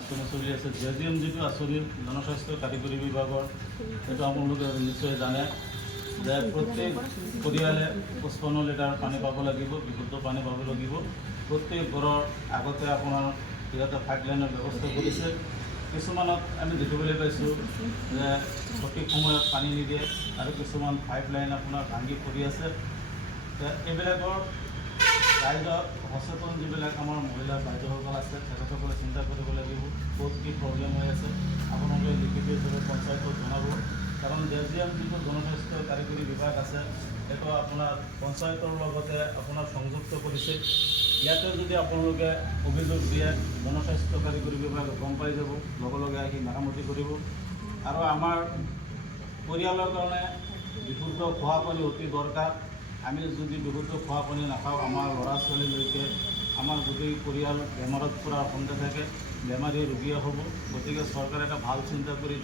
আঁচনি চলি আছে JGM যিটো আঁচনি জনস্বাস্থ্য কাৰিকৰী বিভাগৰ সেইটো আপোনালোকে নিশ্চয় জানে যে প্ৰত্যেক পৰিয়ালে 55 লিটাৰ পানী পাব লাগিব, বিশুদ্ধ পানী পাব লাগিব। প্ৰত্যেক ঘৰৰ আগতে আপোনাৰ ইয়াতে পাইপলাইনৰ ব্যৱস্থা কৰিছে। কিছুমানত আমি দেখিবলৈ পাইছোঁ যে সঠিক সময়ত পানী নিদিয়ে আৰু কিছুমান পাইপলাইন আপোনাৰ ভাঙি পৰি আছে। এইবিলাকৰ ৰাইজৰ সচেতন যিবিলাক আমাৰ মহিলা বাইদেউসকল আছে তেখেতসকলে চিন্তা কৰিব লাগিব ক'ত কি প্ৰব্লেম হৈ আছে। আপোনালোকে লিখিত হিচাপে পঞ্চায়তক জনাব, কাৰণ JGM যিটো জনস্বাস্থ্য কাৰিকৰী বিভাগ আছে সেইটো আপোনাৰ পঞ্চায়তৰ লগতে আপোনাৰ সংযুক্ত কৰিছে। ইয়াতে যদি আপোনালোকে অভিযোগ দিয়ে জনস্বাস্থ্য কাৰিকৰী বিভাগে গম পাই যাব, লগে লগে আহি মেৰামতি কৰিব। আৰু আমাৰ পৰিয়ালৰ কাৰণে বিশুদ্ধ খোৱা পানী অতি দৰকাৰ। আমি যদি বিশুদ্ধ খোৱা পানী নাখাওঁ, আমাৰ ল'ৰা ছোৱালীলৈকে আমাৰ গোটেই পৰিয়াল বেমাৰত পৰাৰ সন্দেহ থাকে, বেমাৰী ৰোগীয়ে হ'ব। গতিকে চৰকাৰে এটা ভাল চিন্তা কৰি